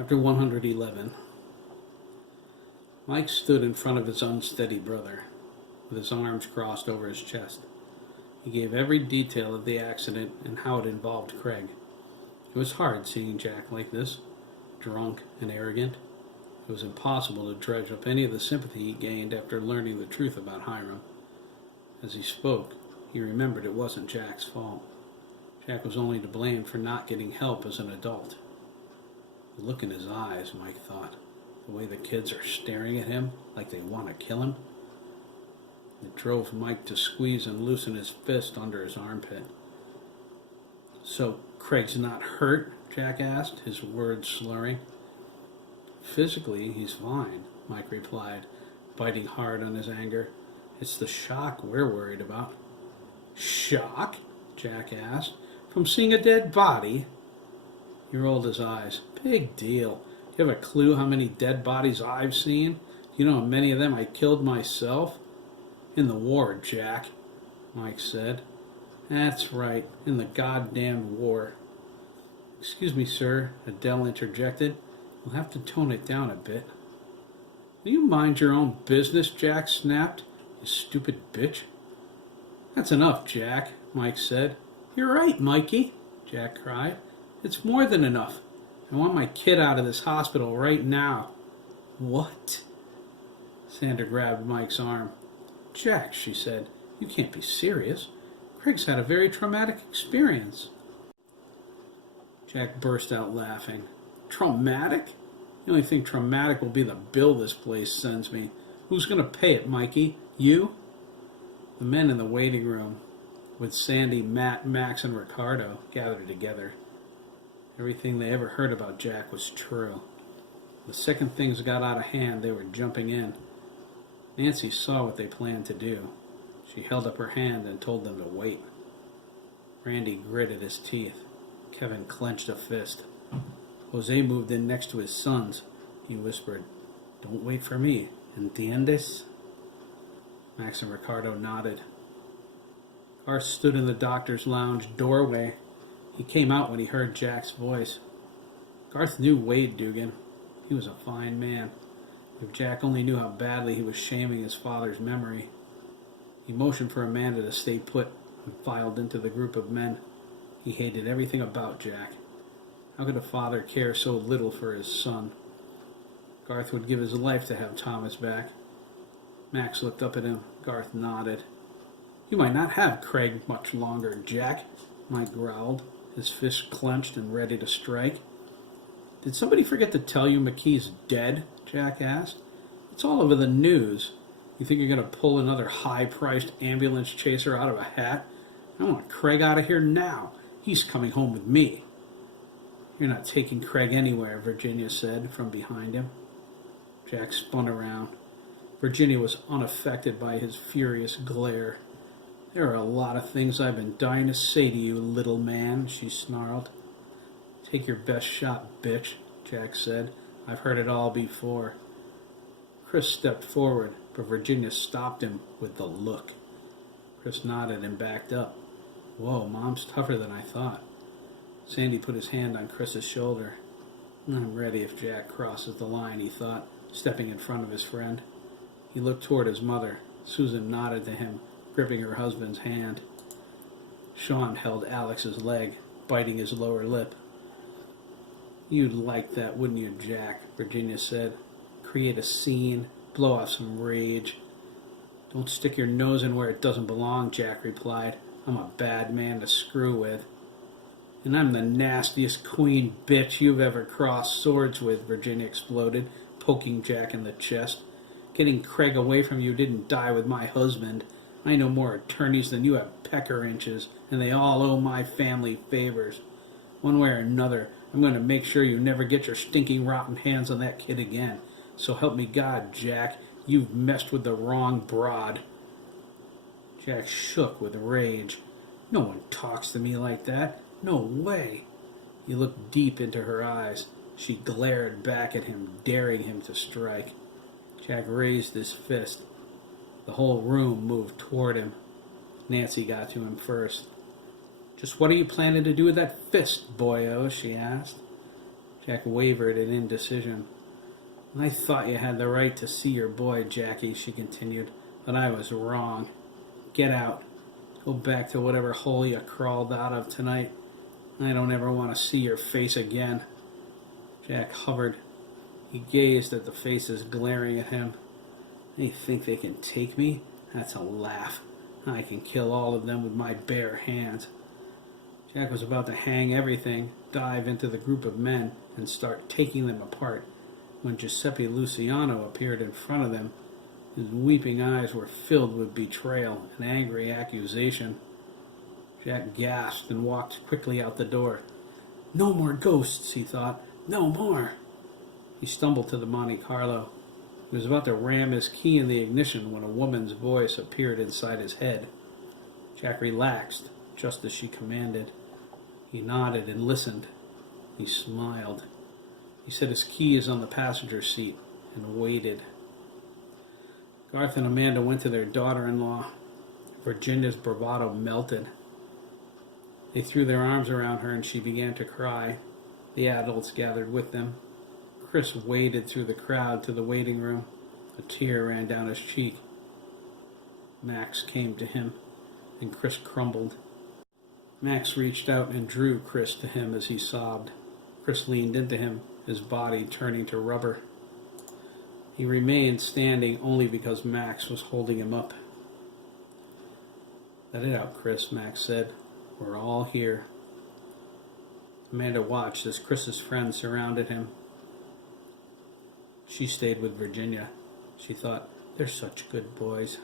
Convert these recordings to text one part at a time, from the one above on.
Chapter 111. Mike stood in front of his unsteady brother, with his arms crossed over his chest. He gave every detail of the accident and how it involved Craig. It was hard seeing Jack like this, drunk and arrogant. It was impossible to dredge up any of the sympathy he gained after learning the truth about Hiram. As he spoke, he remembered it wasn't Jack's fault. Jack was only to blame for not getting help as an adult. The look in his eyes, Mike thought, the way the kids are staring at him like they want to kill him. It drove Mike to squeeze and loosen his fist under his armpit. "So, Craig's not hurt?" Jack asked, his words slurring. "Physically, he's fine," Mike replied, biting hard on his anger. "It's the shock we're worried about." "Shock?" Jack asked. "From seeing a dead body?" He rolled his eyes. "Big deal. You have a clue how many dead bodies I've seen? Do you know how many of them I killed myself?" "In the war, Jack," Mike said. "That's right, in the goddamn war." "Excuse me, sir," Adele interjected. "We'll have to tone it down a bit." "Will you mind your own business?" Jack snapped. "You stupid bitch." "That's enough, Jack," Mike said. "You're right, Mikey," Jack cried. "It's more than enough. I want my kid out of this hospital right now." "What?" Sandra grabbed Mike's arm. "Jack," she said, "you can't be serious. Craig's had a very traumatic experience." Jack burst out laughing. "Traumatic? The only thing traumatic will be the bill this place sends me. Who's going to pay it, Mikey? You?" The men in the waiting room, with Sandy, Matt, Max, and Ricardo, gathered together. Everything they ever heard about Jack was true. The second things got out of hand, they were jumping in. Nancy saw what they planned to do. She held up her hand and told them to wait. Randy gritted his teeth. Kevin clenched a fist. Jose moved in next to his sons. He whispered, "Don't wait for me. ¿Entiendes?" Max and Ricardo nodded. Garth stood in the doctor's lounge doorway. He came out when he heard Jack's voice. Garth knew Wade Dougan. He was a fine man. If Jack only knew how badly he was shaming his father's memory. He motioned for Amanda to stay put and filed into the group of men. He hated everything about Jack. How could a father care so little for his son? Garth would give his life to have Thomas back. Max looked up at him. Garth nodded. "You might not have Craig much longer, Jack," Mike growled, his fist clenched and ready to strike. "Did somebody forget to tell you McKee's dead?" Jack asked. "It's all over the news. You think you're going to pull another high-priced ambulance chaser out of a hat? I want Craig out of here now. He's coming home with me." "You're not taking Craig anywhere," Virginia said from behind him. Jack spun around. Virginia was unaffected by his furious glare. "There are a lot of things I've been dying to say to you, little man," she snarled. "Take your best shot, bitch," Jack said. "I've heard it all before." Chris stepped forward, but Virginia stopped him with the look. Chris nodded and backed up. "Whoa, Mom's tougher than I thought." Sandy put his hand on Chris's shoulder. "I'm ready if Jack crosses the line," he thought, stepping in front of his friend. He looked toward his mother. Susan nodded to him, gripping her husband's hand. Sean held Alex's leg, biting his lower lip. "You'd like that, wouldn't you, Jack?" Virginia said. "Create a scene, blow off some rage." "Don't stick your nose in where it doesn't belong," Jack replied. "I'm a bad man to screw with." "And I'm the nastiest queen bitch you've ever crossed swords with," Virginia exploded, poking Jack in the chest. "Getting Craig away from you didn't die with my husband. I know more attorneys than you have pecker inches, and they all owe my family favors. One way or another, I'm going to make sure you never get your stinking rotten hands on that kid again. So help me God, Jack, you've messed with the wrong broad." Jack shook with rage. "No one talks to me like that. No way." He looked deep into her eyes. She glared back at him, daring him to strike. Jack raised his fist. The whole room moved toward him. Nancy got to him first. "Just what are you planning to do with that fist, boyo?" she asked. Jack wavered in indecision. "I thought you had the right to see your boy, Jackie," she continued, "but I was wrong. Get out. Go back to whatever hole you crawled out of tonight. I don't ever want to see your face again." Jack hovered. He gazed at the faces glaring at him. "They think they can take me? That's a laugh. I can kill all of them with my bare hands." Jack was about to hang everything, dive into the group of men, and start taking them apart, when Giuseppe Luciano appeared in front of them. His weeping eyes were filled with betrayal and angry accusation. Jack gasped and walked quickly out the door. "No more ghosts," he thought. "No more." He stumbled to the Monte Carlo. He was about to ram his key in the ignition when a woman's voice appeared inside his head. Jack relaxed, just as she commanded. He nodded and listened. He smiled. He set his keys on the passenger seat and waited. Garth and Amanda went to their daughter-in-law. Virginia's bravado melted. They threw their arms around her and she began to cry. The adults gathered with them. Chris waded through the crowd to the waiting room. A tear ran down his cheek. Max came to him, and Chris crumbled. Max reached out and drew Chris to him as he sobbed. Chris leaned into him, his body turning to rubber. He remained standing only because Max was holding him up. "Let it out, Chris," Max said. "We're all here." Amanda watched as Chris's friends surrounded him. She stayed with Virginia. She thought, "They're such good boys."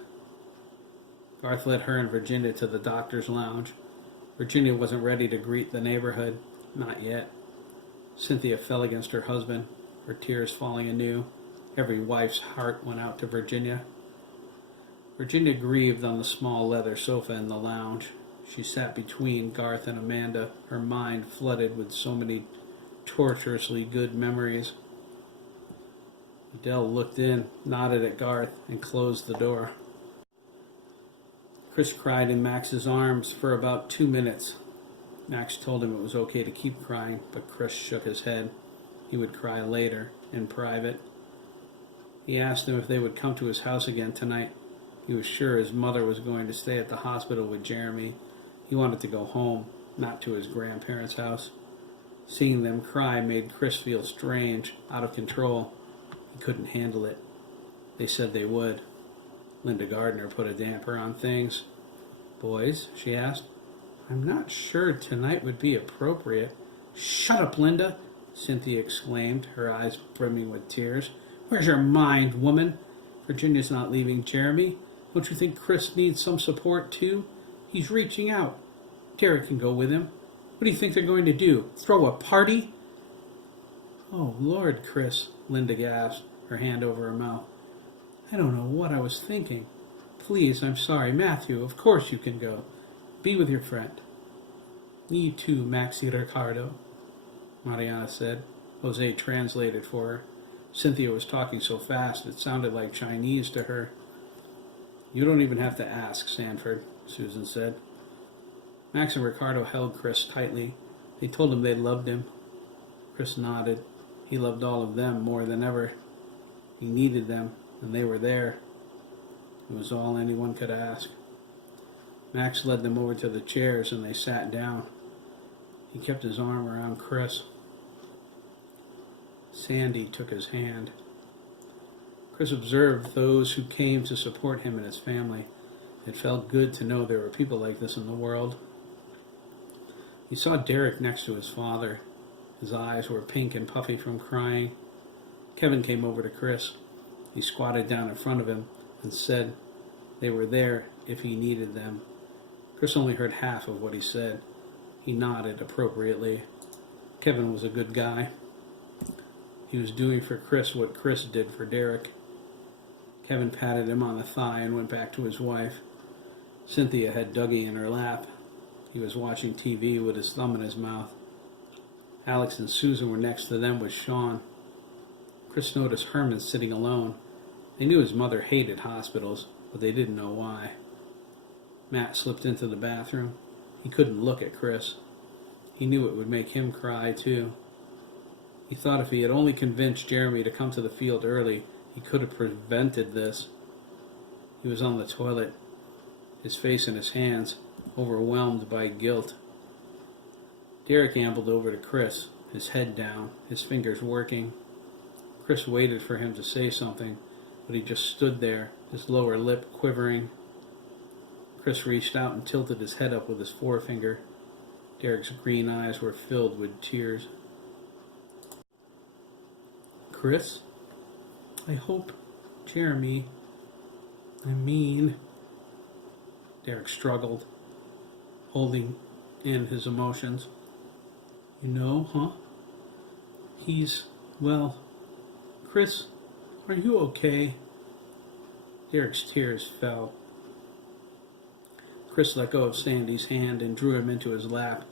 Garth led her and Virginia to the doctor's lounge. Virginia wasn't ready to greet the neighborhood. Not yet. Cynthia fell against her husband, her tears falling anew. Every wife's heart went out to Virginia. Virginia grieved on the small leather sofa in the lounge. She sat between Garth and Amanda, her mind flooded with so many torturously good memories. Adele looked in, nodded at Garth, and closed the door. Chris cried in Max's arms for about 2 minutes. Max told him it was okay to keep crying, but Chris shook his head. He would cry later, in private. He asked him if they would come to his house again tonight. He was sure his mother was going to stay at the hospital with Jeremy. He wanted to go home, not to his grandparents' house. Seeing them cry made Chris feel strange, out of control. He couldn't handle it. They said they would. Linda Gardner put a damper on things. "Boys?" she asked. "I'm not sure tonight would be appropriate." "Shut up, Linda!" Cynthia exclaimed, her eyes brimming with tears. "Where's your mind, woman? Virginia's not leaving Jeremy. Don't you think Chris needs some support, too? He's reaching out. Derek can go with him. What do you think they're going to do? Throw a party?" "Oh, Lord, Chris," Linda gasped, her hand over her mouth. "I don't know what I was thinking. Please, I'm sorry. Matthew, of course you can go. Be with your friend." "Me too, Maxie Ricardo," Mariana said. Jose translated for her. Cynthia was talking so fast it sounded like Chinese to her. "You don't even have to ask, Sanford," Susan said. Max and Ricardo held Chris tightly. They told him they loved him. Chris nodded. He loved all of them more than ever. He needed them, and they were there. It was all anyone could ask. Max led them over to the chairs, and they sat down. He kept his arm around Chris. Sandy took his hand. Chris observed those who came to support him and his family. It felt good to know there were people like this in the world. He saw Derek next to his father. His eyes were pink and puffy from crying. Kevin came over to Chris. He squatted down in front of him and said they were there if he needed them. Chris only heard half of what he said. He nodded appropriately. Kevin was a good guy. He was doing for Chris what Chris did for Derek. Kevin patted him on the thigh and went back to his wife. Cynthia had Dougie in her lap. He was watching TV with his thumb in his mouth. Alex and Susan were next to them with Sean. Chris noticed Herman sitting alone. They knew his mother hated hospitals, but they didn't know why. Matt slipped into the bathroom. He couldn't look at Chris. He knew it would make him cry, too. He thought if he had only convinced Jeremy to come to the field early, he could have prevented this. He was on the toilet, his face in his hands, overwhelmed by guilt. Derek ambled over to Chris, his head down, his fingers working. Chris waited for him to say something, but he just stood there, his lower lip quivering. Chris reached out and tilted his head up with his forefinger. Derek's green eyes were filled with tears. Chris, I hope Jeremy, Derek struggled, holding in his emotions. You know, huh? Well, Chris, are you okay? Derek's tears fell. Chris let go of Sandy's hand and drew him into his lap.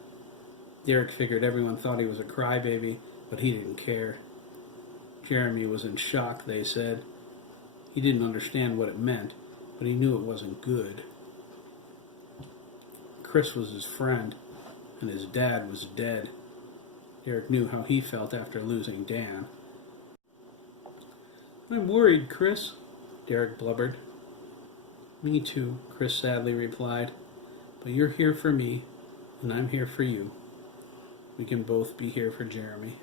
Derek figured everyone thought he was a crybaby, but he didn't care. Jeremy was in shock, they said. He didn't understand what it meant, but he knew it wasn't good. Chris was his friend, and his dad was dead. Derek knew how he felt after losing Dan. I'm worried, Chris, Derek blubbered. Me too, Chris sadly replied. But you're here for me, and I'm here for you. We can both be here for Jeremy.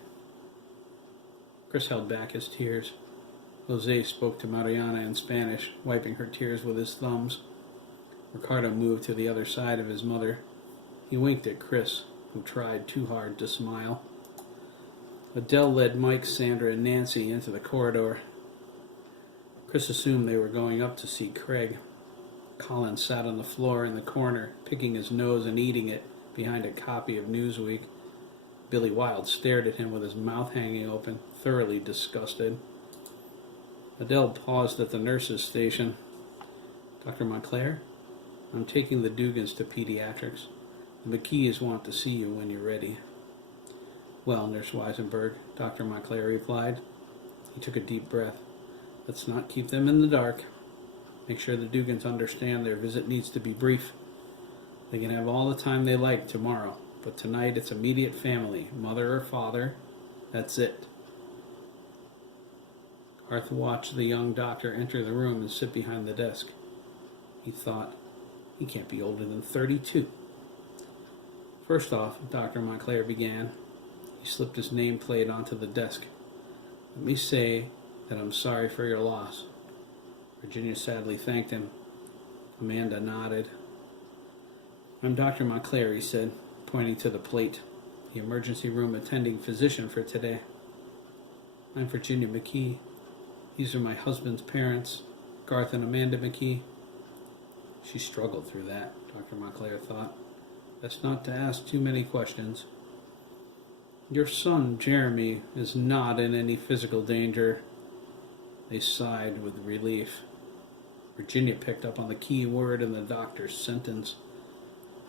Chris held back his tears. Jose spoke to Mariana in Spanish, wiping her tears with his thumbs. Ricardo moved to the other side of his mother. He winked at Chris, who tried too hard to smile. Adele led Mike, Sandra, and Nancy into the corridor. Chris assumed they were going up to see Craig. Colin sat on the floor in the corner, picking his nose and eating it behind a copy of Newsweek. Billy Wilde stared at him with his mouth hanging open, thoroughly disgusted. Adele paused at the nurse's station. Dr. Montclair, I'm taking the Dougans to pediatrics. The McKees want to see you when you're ready. Well, Nurse Weisenberg, Dr. Montclair replied. He took a deep breath. Let's not keep them in the dark. Make sure the Dougans understand their visit needs to be brief. They can have all the time they like tomorrow, but tonight it's immediate family, mother or father. That's it. Arthur watched the young doctor enter the room and sit behind the desk. He thought, he can't be older than 32. First off, Dr. Montclair began. He slipped his nameplate onto the desk. Let me say that I'm sorry for your loss. Virginia sadly thanked him. Amanda nodded. I'm Dr. Montclair, he said, pointing to the plate, the emergency room attending physician for today. I'm Virginia McKee. These are my husband's parents, Garth and Amanda McKee. She struggled through that, Dr. Montclair thought. Best not to ask too many questions. Your son, Jeremy, is not in any physical danger. They sighed with relief. Virginia picked up on the key word in the doctor's sentence.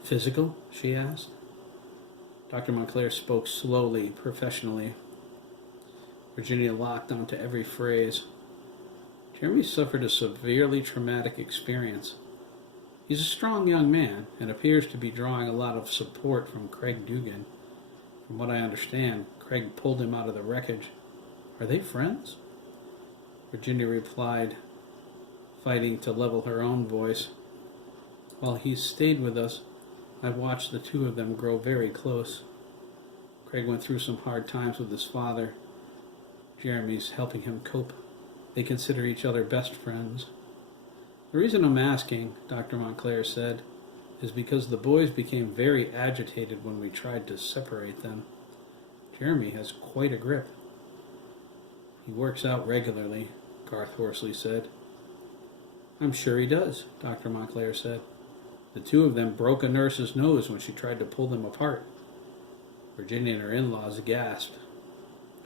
Physical? She asked. Dr. Montclair spoke slowly, professionally. Virginia locked onto every phrase. Jeremy suffered a severely traumatic experience. He's a strong young man and appears to be drawing a lot of support from Craig Dougan. From what I understand, Craig pulled him out of the wreckage. Are they friends? Virginia replied, fighting to level her own voice. While he's stayed with us, I've watched the two of them grow very close. Craig went through some hard times with his father. Jeremy's helping him cope. They consider each other best friends. The reason I'm asking, Dr. Montclair said, is because the boys became very agitated when we tried to separate them. Jeremy has quite a grip. He works out regularly, Garth hoarsely said. I'm sure he does, Dr. Montclair said. The two of them broke a nurse's nose when she tried to pull them apart. Virginia and her in-laws gasped.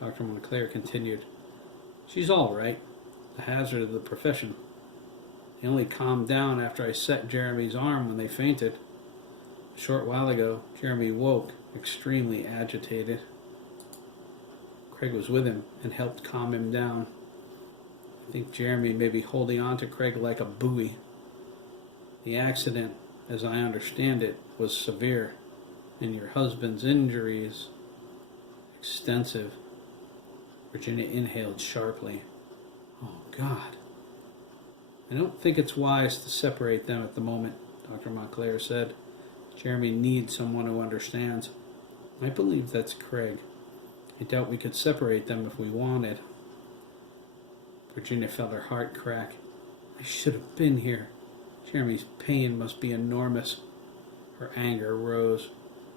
Dr. Montclair continued, She's all right. The hazard of the profession. They only calmed down after I set Jeremy's arm when they fainted. A short while ago, Jeremy woke, extremely agitated. Craig was with him and helped calm him down. I think Jeremy may be holding on to Craig like a buoy. The accident, as I understand it, was severe, and your husband's injuries extensive. Virginia inhaled sharply. Oh, God. I don't think it's wise to separate them at the moment, Dr. Montclair said. Jeremy needs someone who understands. I believe that's Craig. I doubt we could separate them if we wanted. Virginia felt her heart crack. I should have been here. Jeremy's pain must be enormous. Her anger rose.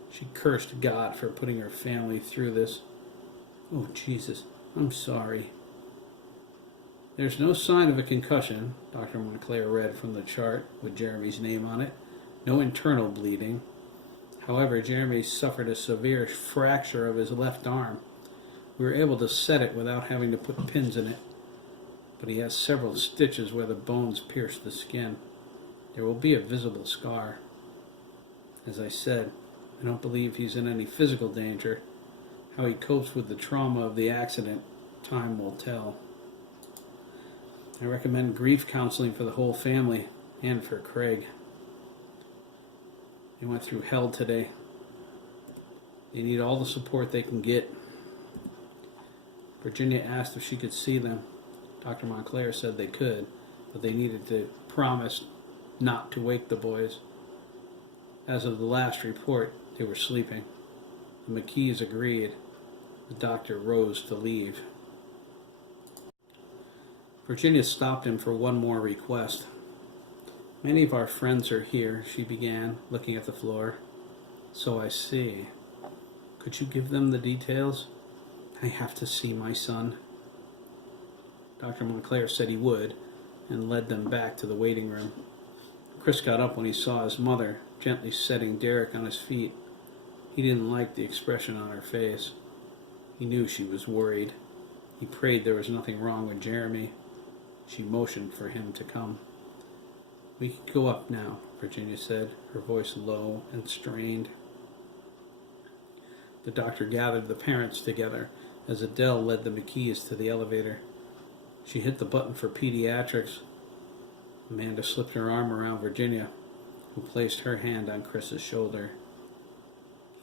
She cursed God for putting her family through this. Oh, Jesus, I'm sorry. There's no sign of a concussion, Dr. Montclair read from the chart with Jeremy's name on it. No internal bleeding. However, Jeremy suffered a severe fracture of his left arm. We were able to set it without having to put pins in it, but he has several stitches where the bones pierced the skin. There will be a visible scar. As I said, I don't believe he's in any physical danger. How he copes with the trauma of the accident, time will tell. I recommend grief counseling for the whole family and for Craig. They went through hell today. They need all the support they can get. Virginia asked if she could see them. Dr. Montclair said they could, but they needed to promise not to wake the boys. As of the last report, they were sleeping. The McKees agreed. The doctor rose to leave. Virginia stopped him for one more request. Many of our friends are here, she began, looking at the floor. So I see. Could you give them the details? I have to see my son. Dr. Montclair said he would, and led them back to the waiting room. Chris got up when he saw his mother gently setting Derek on his feet. He didn't like the expression on her face. He knew she was worried. He prayed there was nothing wrong with Jeremy. She motioned for him to come. We can go up now, Virginia said, her voice low and strained. The doctor gathered the parents together as Adele led the McKees to the elevator. She hit the button for pediatrics. Amanda slipped her arm around Virginia, who placed her hand on Chris's shoulder.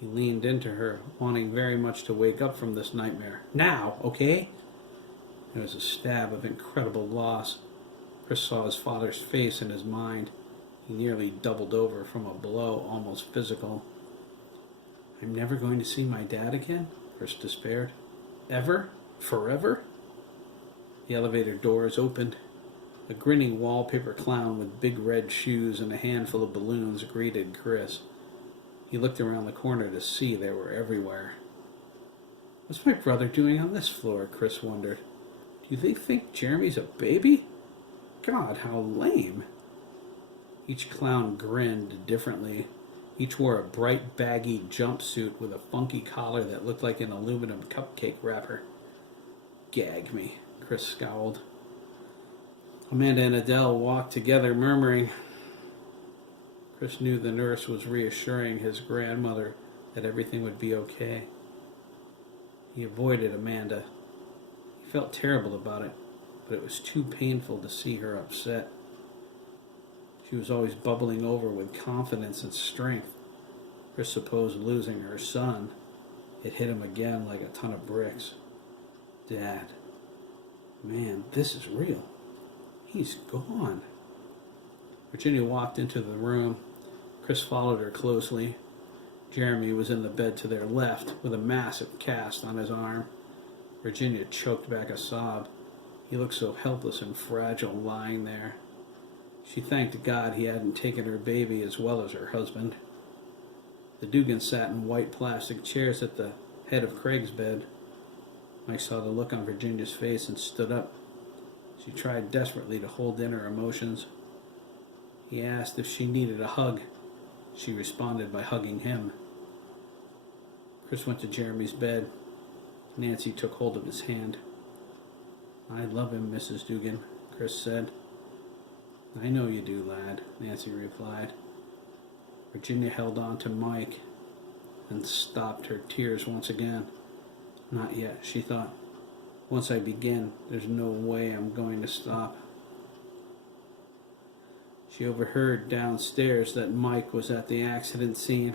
He leaned into her, wanting very much to wake up from this nightmare. Now, okay? There was a stab of incredible loss. Chris saw his father's face in his mind. He nearly doubled over from a blow, almost physical. I'm never going to see my dad again? Chris despaired. Ever? Forever? The elevator doors opened. A grinning wallpaper clown with big red shoes and a handful of balloons greeted Chris. He looked around the corner to see they were everywhere. What's my brother doing on this floor? Chris wondered. Do they think Jeremy's a baby? God, how lame. Each clown grinned differently. Each wore a bright, baggy jumpsuit with a funky collar that looked like an aluminum cupcake wrapper. Gag me, Chris scowled. Amanda and Adele walked together, murmuring. Chris knew the nurse was reassuring his grandmother that everything would be okay. He avoided Amanda. He felt terrible about it, but it was too painful to see her upset. She was always bubbling over with confidence and strength. Chris supposed losing her son, it hit him again like a ton of bricks. Dad, man, this is real. He's gone. Virginia walked into the room. Chris followed her closely. Jeremy was in the bed to their left with a massive cast on his arm. Virginia choked back a sob. He looked so helpless and fragile lying there. She thanked God he hadn't taken her baby as well as her husband. The Dougan sat in white plastic chairs at the head of Craig's bed. Mike saw the look on Virginia's face and stood up. She tried desperately to hold in her emotions. He asked if she needed a hug. She responded by hugging him. Chris went to Jeremy's bed. Nancy took hold of his hand. I love him, Mrs. Dougan, Chris said. I know you do, lad, Nancy replied. Virginia held on to Mike and stopped her tears once again. Not yet, she thought. Once I begin, there's no way I'm going to stop. She overheard downstairs that Mike was at the accident scene.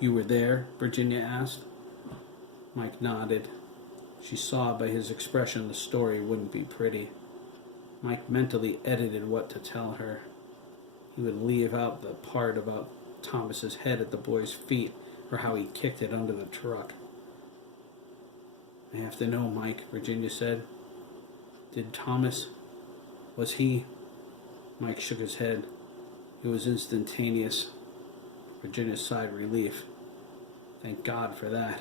You were there? Virginia asked. Mike nodded. She saw by his expression the story wouldn't be pretty. Mike mentally edited what to tell her. He would leave out the part about Thomas's head at the boy's feet, or how he kicked it under the truck. I have to know, Mike, Virginia said. Did Thomas... was he... Mike shook his head. It was instantaneous. Virginia sighed relief. Thank God for that.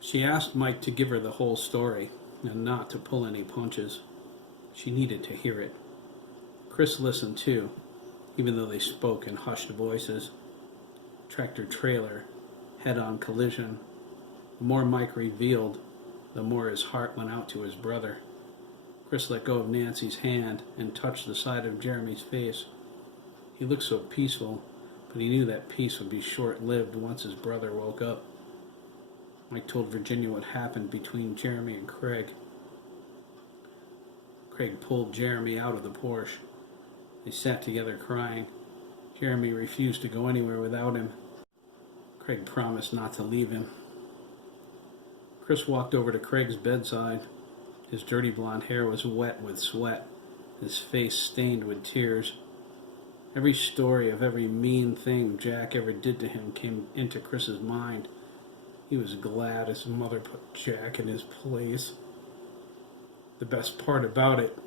She asked Mike to give her the whole story, and not to pull any punches. She needed to hear it. Chris listened too, even though they spoke in hushed voices. Tractor-trailer, head-on collision. The more Mike revealed, the more his heart went out to his brother. Chris let go of Nancy's hand and touched the side of Jeremy's face. He looked so peaceful, but he knew that peace would be short-lived once his brother woke up. Mike told Virginia what happened between Jeremy and Craig. Craig pulled Jeremy out of the Porsche. They sat together crying. Jeremy refused to go anywhere without him. Craig promised not to leave him. Chris walked over to Craig's bedside. His dirty blonde hair was wet with sweat, his face stained with tears. Every story of every mean thing Jack ever did to him came into Chris's mind. He was glad his mother put Jack in his place. The best part about it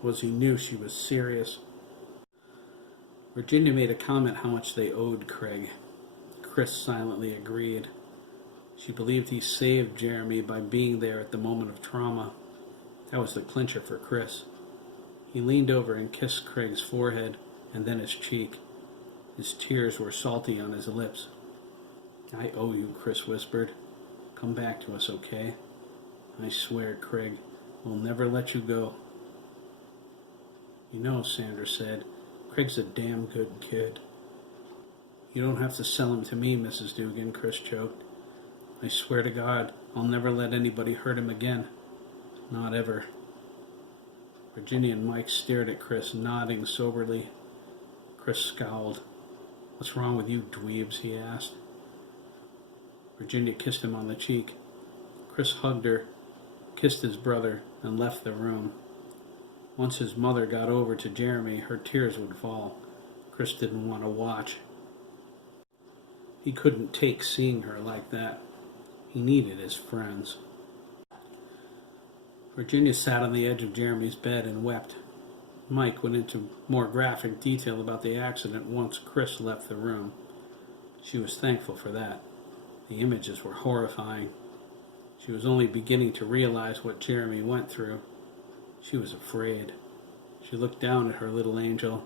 was he knew she was serious. Virginia made a comment how much they owed Craig. Chris silently agreed. She believed he saved Jeremy by being there at the moment of trauma. That was the clincher for Chris. He leaned over and kissed Craig's forehead and then his cheek. His tears were salty on his lips. I owe you, Chris whispered. Come back to us, okay? I swear, Craig, we'll never let you go. You know, Sandra said, Craig's a damn good kid. You don't have to sell him to me, Mrs. Dougan, Chris choked. I swear to God, I'll never let anybody hurt him again. Not ever. Virginia and Mike stared at Chris, nodding soberly. Chris scowled. What's wrong with you, dweebs? He asked. Virginia kissed him on the cheek. Chris hugged her, kissed his brother, and left the room. Once his mother got over to Jeremy, her tears would fall. Chris didn't want to watch. He couldn't take seeing her like that. He needed his friends. Virginia sat on the edge of Jeremy's bed and wept. Mike went into more graphic detail about the accident once Chris left the room. She was thankful for that. The images were horrifying. She was only beginning to realize what Jeremy went through. She was afraid. She looked down at her little angel,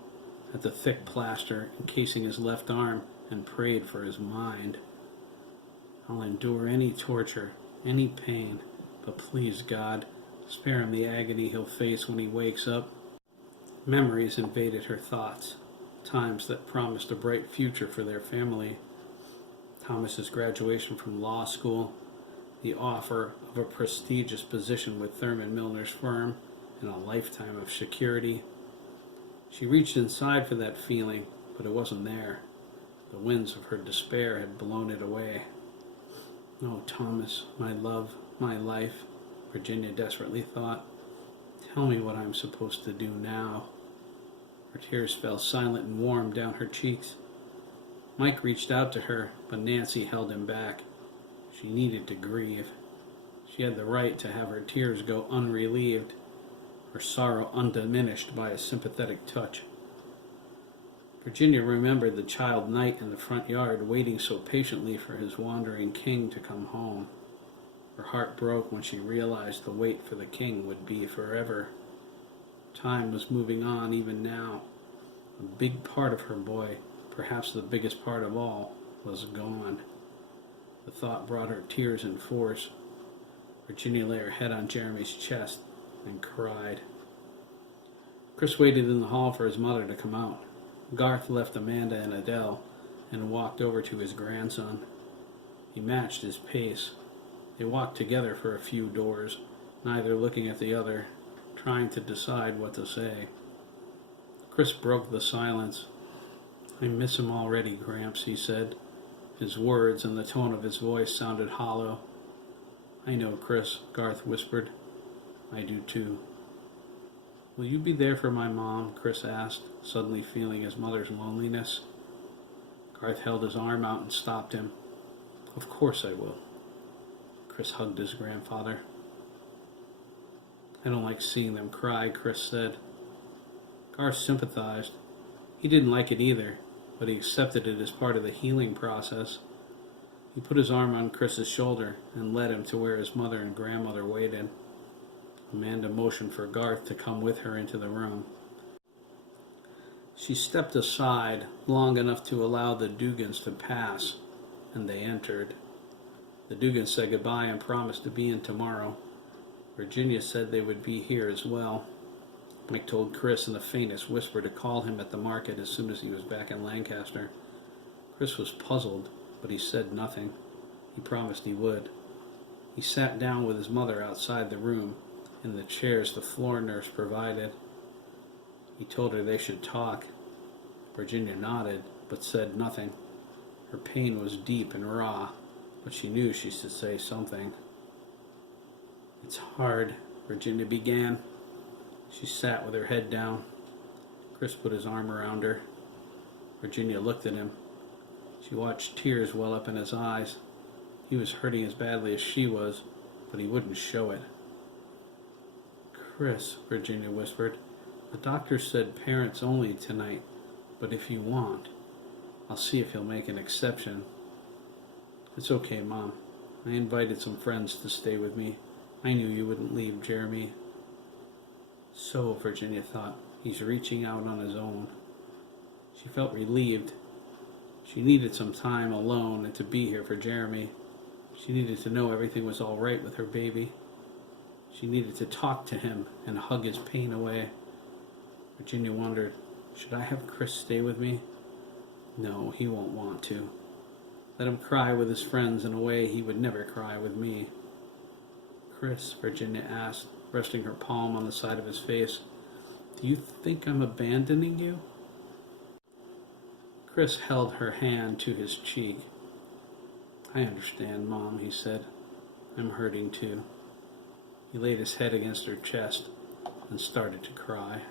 at the thick plaster encasing his left arm, and prayed for his mind. I'll endure any torture, any pain, but please, God, spare him the agony he'll face when he wakes up. Memories invaded her thoughts, times that promised a bright future for their family. Thomas's graduation from law school, the offer of a prestigious position with Thurman Milner's firm, and a lifetime of security. She reached inside for that feeling, but it wasn't there. The winds of her despair had blown it away. Oh, Thomas, my love, my life, Virginia desperately thought. Tell me what I'm supposed to do now. Her tears fell silent and warm down her cheeks. Mike reached out to her, but Nancy held him back. She needed to grieve. She had the right to have her tears go unrelieved, her sorrow undiminished by a sympathetic touch. Virginia remembered the child knight in the front yard waiting so patiently for his wandering king to come home. Her heart broke when she realized the wait for the king would be forever. Time was moving on even now. A big part of her boy, perhaps the biggest part of all, was gone. The thought brought her tears in force. Virginia lay her head on Jeremy's chest and cried. Chris waited in the hall for his mother to come out. Garth left Amanda and Adele and walked over to his grandson. He matched his pace. They walked together for a few doors, neither looking at the other, trying to decide what to say. Chris broke the silence. I miss him already, Gramps, he said. His words and the tone of his voice sounded hollow. "I know, Chris," Garth whispered. "I do too." "Will you be there for my mom?" Chris asked, suddenly feeling his mother's loneliness. Garth held his arm out and stopped him. "Of course I will." Chris hugged his grandfather. "I don't like seeing them cry," Chris said. Garth sympathized. He didn't like it either, but he accepted it as part of the healing process. He put his arm on Chris's shoulder and led him to where his mother and grandmother waited. Amanda motioned for Garth to come with her into the room. She stepped aside long enough to allow the Dougans to pass, and they entered. The Dougans said goodbye and promised to be in tomorrow. Virginia said they would be here as well. Mike told Chris in the faintest whisper to call him at the market as soon as he was back in Lancaster. Chris was puzzled, but he said nothing. He promised he would. He sat down with his mother outside the room, in the chairs the floor nurse provided. He told her they should talk. Virginia nodded, but said nothing. Her pain was deep and raw, but she knew she should say something. "It's hard," Virginia began. She sat with her head down. Chris put his arm around her. Virginia looked at him. She watched tears well up in his eyes. He was hurting as badly as she was, but he wouldn't show it. "Chris," Virginia whispered, "the doctor said parents only tonight, but if you want, I'll see if he'll make an exception." "It's okay, Mom. I invited some friends to stay with me. I knew you wouldn't leave Jeremy." So, Virginia thought, he's reaching out on his own. She felt relieved. She needed some time alone and to be here for Jeremy. She needed to know everything was all right with her baby. She needed to talk to him and hug his pain away. Virginia wondered, should I have Chris stay with me? No, he won't want to. Let him cry with his friends in a way he would never cry with me. "Chris," Virginia asked, resting her palm on the side of his face, "do you think I'm abandoning you?" Chris held her hand to his cheek. "I understand, Mom," he said. "I'm hurting too." He laid his head against her chest and started to cry.